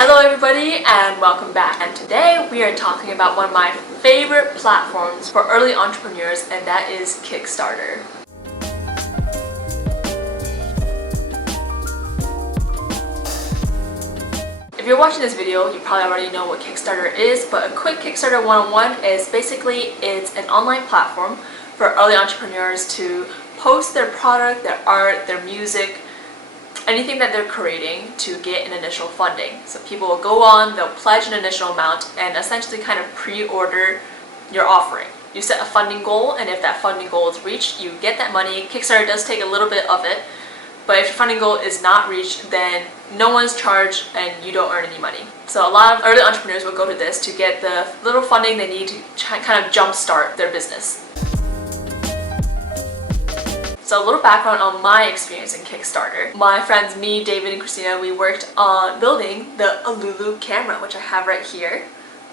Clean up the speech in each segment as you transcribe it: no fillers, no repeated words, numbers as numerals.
Hello everybody and welcome back, and today we are talking about one of my favorite platforms for early entrepreneurs, and that is Kickstarter. If you're watching this video, you probably already know what Kickstarter is, but a quick Kickstarter 101 is basically it's an online platform for early entrepreneurs to post their product, their art, their music, anything that they're creating to get an initial funding. So people will go on, they'll pledge an initial amount and essentially kind of pre-order your offering. You set a funding goal, and if that funding goal is reached, you get that money. Kickstarter does take a little bit of it, but if your funding goal is not reached, then no one's charged and you don't earn any money. So a lot of early entrepreneurs will go to this to get the little funding they need to kind of jumpstart their business. So a little background on my experience in Kickstarter. My friends, me, David, and Christina, we worked on building the Alulu camera, which I have right here.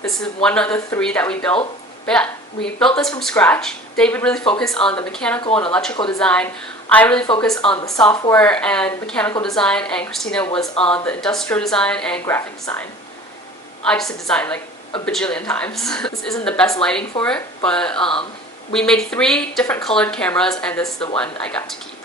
This is one of the three that we built. But yeah, we built this from scratch. David really focused on the mechanical and electrical design. I really focused on the software and mechanical design, and Christina was on the industrial design and graphic design. I just did design like a bajillion times. This isn't the best lighting for it, but we made 3 different colored cameras, and this is the one I got to keep.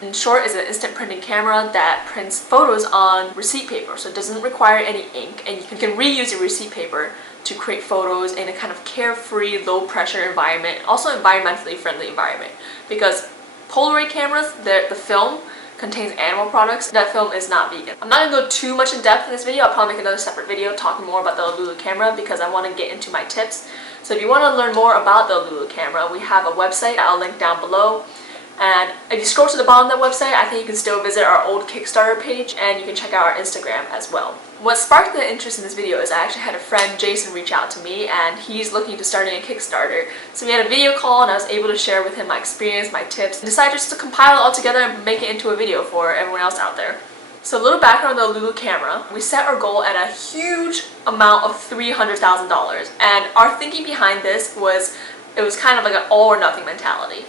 In short, it's an instant printing camera that prints photos on receipt paper, so it doesn't require any ink, and you can reuse your receipt paper to create photos in a kind of carefree, low pressure environment, also environmentally friendly environment. Because Polaroid cameras, the film contains animal products. That film is not vegan. I'm not going to go too much in depth in this video. I'll probably make another separate video talking more about the Alulu camera because I want to get into my tips. So if you want to learn more about the Alulu camera, we have a website that I'll link down below. And if you scroll to the bottom of that website, I think you can still visit our old Kickstarter page, and you can check out our Instagram as well. What sparked the interest in this video is I actually had a friend, Jason, reach out to me, and he's looking to starting a Kickstarter. So we had a video call, and I was able to share with him my experience, my tips, and decided just to compile it all together and make it into a video for everyone else out there. So a little background on the Alulu camera. We set our goal at a huge amount of $300,000, and our thinking behind this was, it was kind of like an all or nothing mentality.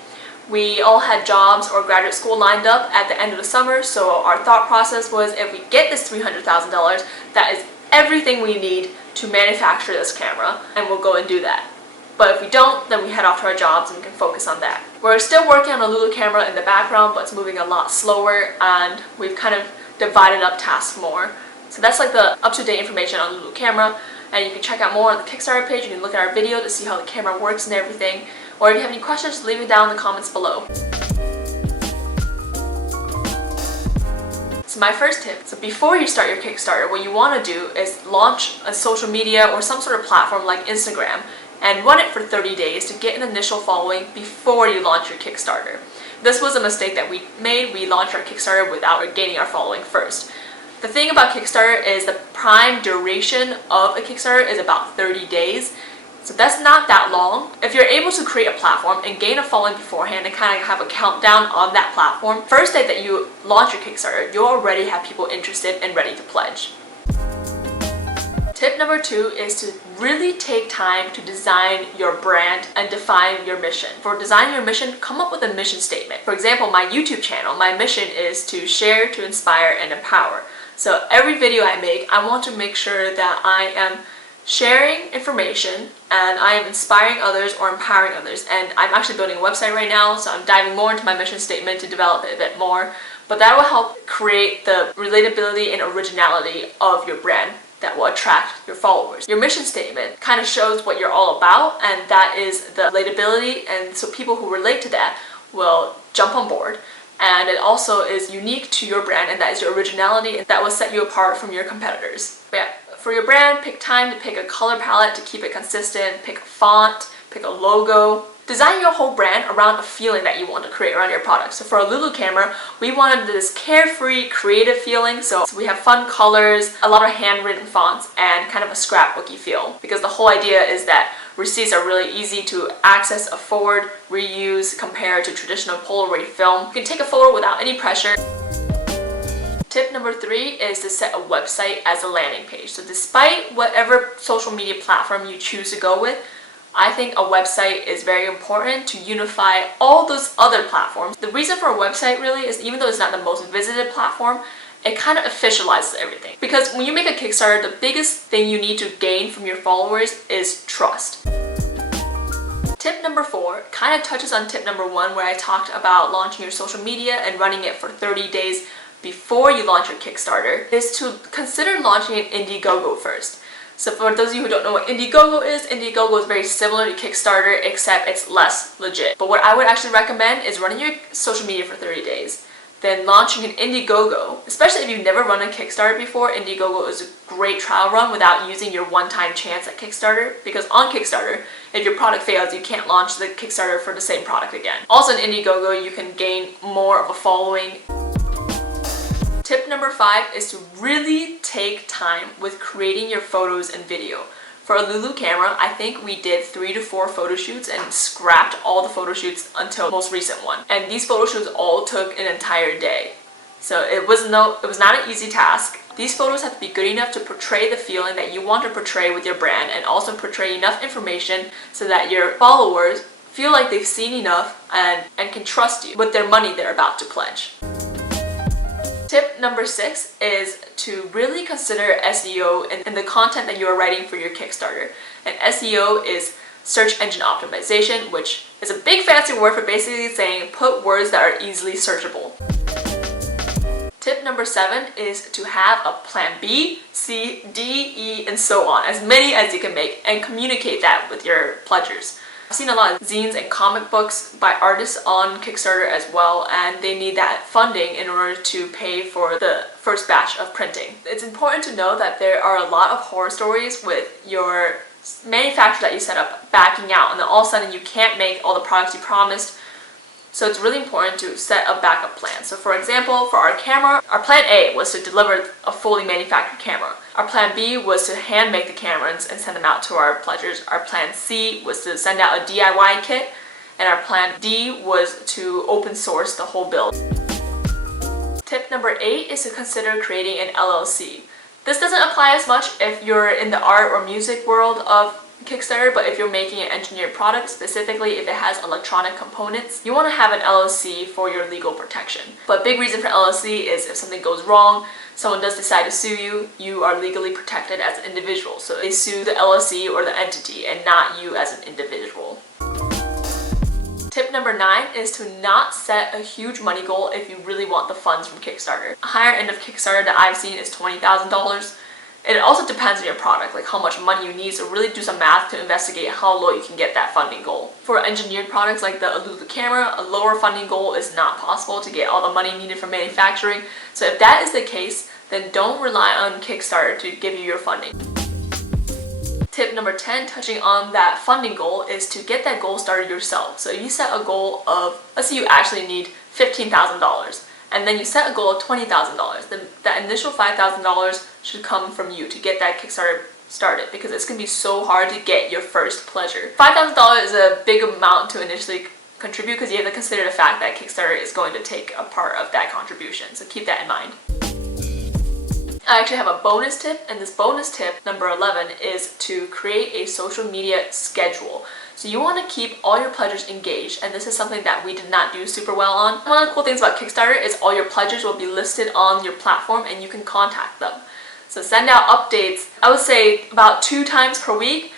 We all had jobs or graduate school lined up at the end of the summer, so our thought process was, if we get this $300,000, that is everything we need to manufacture this camera, and we'll go and do that. But if we don't, then we head off to our jobs and we can focus on that. We're still working on a Alulu camera in the background, but it's moving a lot slower, and we've kind of divided up tasks more. So that's like the up-to-date information on the Alulu camera, and you can check out more on the Kickstarter page. You can look at our video to see how the camera works and everything. Or if you have any questions, just leave it down in the comments below. So my first tip, so before you start your Kickstarter, what you want to do is launch a social media or some sort of platform like Instagram and run it for 30 days to get an initial following before you launch your Kickstarter. This was a mistake that we made. We launched our Kickstarter without gaining our following first. The thing about Kickstarter is the prime duration of a Kickstarter is about 30 days. So that's not that long. If you're able to create a platform and gain a following beforehand and kind of have a countdown on that platform, first day that you launch your Kickstarter, you'll already have people interested and ready to pledge. Tip number 2 is to really take time to design your brand and define your mission. For designing your mission, come up with a mission statement. For example, my YouTube channel, my mission is to share, to inspire, and empower. So every video I make, I want to make sure that I am sharing information and I am inspiring others or empowering others. And I'm actually building a website right now, so I'm diving more into my mission statement to develop it a bit more. But that will help create the relatability and originality of your brand that will attract your followers. Your mission statement kind of shows what you're all about, and that is the relatability, and so people who relate to that will jump on board. And it also is unique to your brand, and that is your originality, and that will set you apart from your competitors. But yeah, for your brand, pick time to pick a color palette to keep it consistent, pick a font, pick a logo. Design your whole brand around a feeling that you want to create around your product. So for a Alulu camera, we wanted this carefree, creative feeling. So we have fun colors, a lot of handwritten fonts, and kind of a scrapbooky feel. Because the whole idea is that receipts are really easy to access, afford, reuse, compared to traditional Polaroid film. You can take a photo without any pressure. Tip number 3 is to set a website as a landing page. So despite whatever social media platform you choose to go with, I think a website is very important to unify all those other platforms. The reason for a website really is, even though it's not the most visited platform, it kind of officializes everything. Because when you make a Kickstarter, the biggest thing you need to gain from your followers is trust. Tip number 4 kind of touches on tip number 1, where I talked about launching your social media and running it for 30 days before you launch your Kickstarter, is to consider launching an Indiegogo first. So for those of you who don't know what Indiegogo is very similar to Kickstarter, except it's less legit. But what I would actually recommend is running your social media for 30 days, then launching an Indiegogo. Especially if you've never run a Kickstarter before, Indiegogo is a great trial run without using your one-time chance at Kickstarter, because on Kickstarter, if your product fails, you can't launch the Kickstarter for the same product again. Also in Indiegogo, you can gain more of a following. Tip number 5 is to really take time with creating your photos and video. For Alulu camera, I think we did 3 to 4 photo shoots and scrapped all the photo shoots until the most recent one. And these photo shoots all took an entire day. So it was not an easy task. These photos have to be good enough to portray the feeling that you want to portray with your brand, and also portray enough information so that your followers feel like they've seen enough and can trust you with their money they're about to pledge. Tip number 6 is to really consider SEO in the content that you are writing for your Kickstarter. And SEO is search engine optimization, which is a big fancy word for basically saying put words that are easily searchable. Tip number 7 is to have a plan B, C, D, E, and so on, as many as you can make, and communicate that with your pledgers. I've seen a lot of zines and comic books by artists on Kickstarter as well, and they need that funding in order to pay for the first batch of printing. It's important to know that there are a lot of horror stories with your manufacturer that you set up backing out, and then all of a sudden you can't make all the products you promised. So it's really important to set a backup plan. So for example, for our camera, our plan A was to deliver a fully manufactured camera. Our plan B was to hand make the cameras and send them out to our pledgers. Our plan C was to send out a DIY kit. And our plan D was to open source the whole build. Tip number 8 is to consider creating an LLC. This doesn't apply as much if you're in the art or music world of Kickstarter, but if you're making an engineered product, specifically if it has electronic components, you want to have an LLC for your legal protection. But a big reason for LLC is if something goes wrong, someone does decide to sue you, you are legally protected as an individual. So they sue the LLC or the entity and not you as an individual. Tip number 9 is to not set a huge money goal if you really want the funds from Kickstarter. A higher end of Kickstarter that I've seen is $20,000. It also depends on your product, like how much money you need, so really do some math to investigate how low you can get that funding goal. For engineered products like the Alulu camera, a lower funding goal is not possible to get all the money needed for manufacturing. So if that is the case, then don't rely on Kickstarter to give you your funding. Tip number 10, touching on that funding goal, is to get that goal started yourself. So if you set a goal of, let's say you actually need $15,000. And then you set a goal of $20,000, then that initial $5,000 should come from you to get that Kickstarter started, because it's going to be so hard to get your first pledger. $5,000 is a big amount to initially contribute, because you have to consider the fact that Kickstarter is going to take a part of that contribution, so keep that in mind. I actually have a bonus tip, and this bonus tip, number 11, is to create a social media schedule. So you want to keep all your pledgers engaged, and this is something that we did not do super well on. One of the cool things about Kickstarter is all your pledgers will be listed on your platform and you can contact them. So send out updates, I would say about 2 times per week.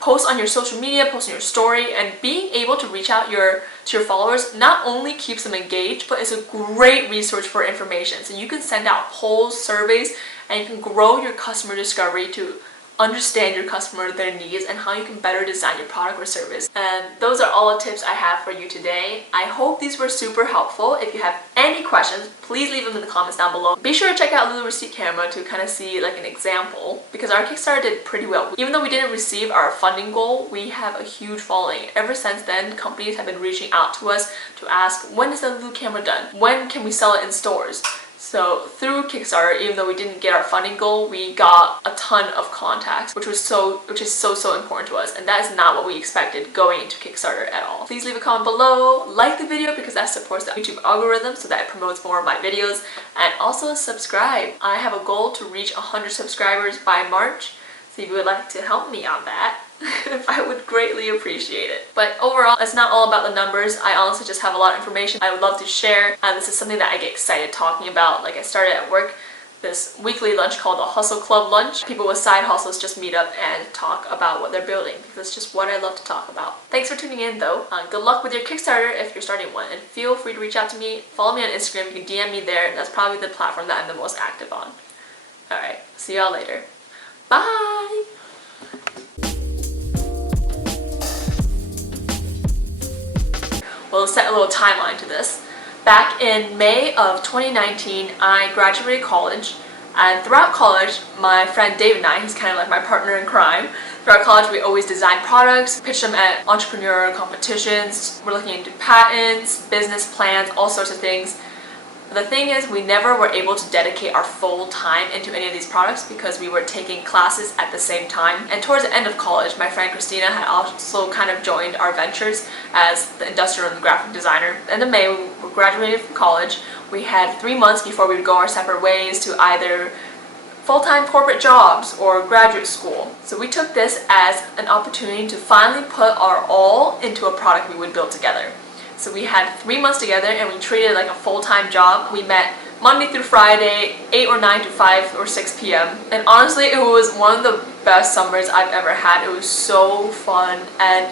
Post on your social media, post on your story, and being able to reach out to your followers not only keeps them engaged, but it's a great resource for information. So you can send out polls, surveys, and you can grow your customer discovery to understand your customer, their needs, and how you can better design your product or service. And those are all the tips I have for you today. I hope these were super helpful. If you have any questions, please leave them in the comments down below. Be sure to check out Alulu Receipt Camera to kind of see like an example, because our Kickstarter did pretty well. Even though we didn't receive our funding goal, we have a huge following. Ever since then, companies have been reaching out to us to ask, when is the Alulu camera done? When can we sell it in stores? So through Kickstarter, even though we didn't get our funding goal, we got a ton of contacts, which is so important to us, and that is not what we expected going into Kickstarter at all. Please leave a comment below, like the video because that supports the YouTube algorithm so that it promotes more of my videos, and also subscribe. I have a goal to reach 100 subscribers by March, So if you would like to help me on that, I would greatly appreciate it. But overall, it's not all about the numbers. I honestly just have a lot of information I would love to share. This is something that I get excited talking about. Like I started at work this weekly lunch called the Hustle Club Lunch. People with side hustles just meet up and talk about what they're building because it's just what I love to talk about. Thanks for tuning in though. Good luck with your Kickstarter if you're starting one, and feel free to reach out to me. Follow me on Instagram. You can DM me there. That's probably the platform that I'm the most active on. Alright, see y'all later. Bye! Well, let's set a little timeline to this. Back in May of 2019, I graduated college, and throughout college, my friend David and I, he's kind of like my partner in crime, throughout college we always designed products, pitched them at entrepreneurial competitions, we're looking into patents, business plans, all sorts of things. The thing is, we never were able to dedicate our full time into any of these products because we were taking classes at the same time. And towards the end of college, my friend Christina had also kind of joined our ventures as the industrial and graphic designer. And in May, we graduated from college. We had 3 months before we would go our separate ways to either full-time corporate jobs or graduate school. So we took this as an opportunity to finally put our all into a product we would build together. So we had 3 months together and we treated it like a full-time job. We met Monday through Friday, 8 or 9 to 5 or 6 p.m. And honestly, it was one of the best summers I've ever had. It was so fun, and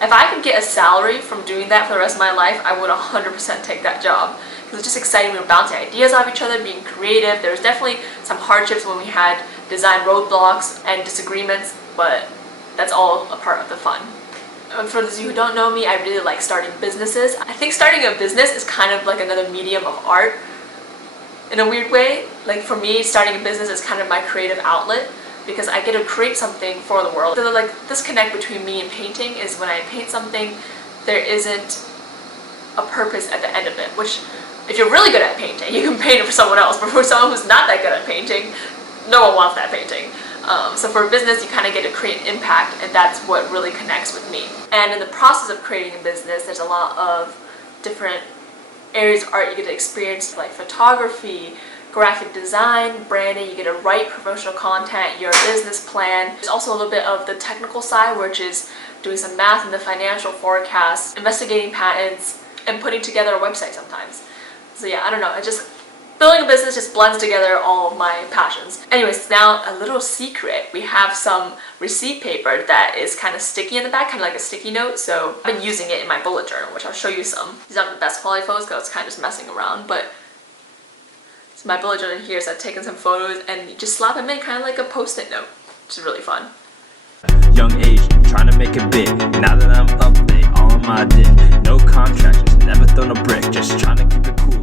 if I could get a salary from doing that for the rest of my life, I would 100% take that job. Because it's just exciting. We were bouncing ideas off each other, being creative. There was definitely some hardships when we had design roadblocks and disagreements, but that's all a part of the fun. For those of you who don't know me, I really like starting businesses. I think starting a business is kind of like another medium of art in a weird way. Like for me, starting a business is kind of my creative outlet because I get to create something for the world. The disconnect between me and painting is when I paint something, there isn't a purpose at the end of it, which if you're really good at painting, you can paint it for someone else, but for someone who's not that good at painting, no one wants that painting. So for a business, you kind of get to create an impact, and that's what really connects with me. And in the process of creating a business, there's a lot of different areas of art you get to experience, like photography, graphic design, branding. You get to write promotional content, your business plan. There's also a little bit of the technical side, which is doing some math and the financial forecasts, investigating patents, and putting together a website sometimes. So yeah, I don't know, building a business just blends together all of my passions. Anyways, now a little secret. We have some receipt paper that is kind of sticky in the back, kind of like a sticky note. So I've been using it in my bullet journal, which I'll show you some. These aren't the best quality photos because I was kind of just messing around, but it's my bullet journal here. So I've taken some photos and you just slap them in, kind of like a post-it note, which is really fun. Young age, trying to make it big. Now that I'm up, they all on my dick. No contract, just never thrown a brick. Just trying to keep it cool.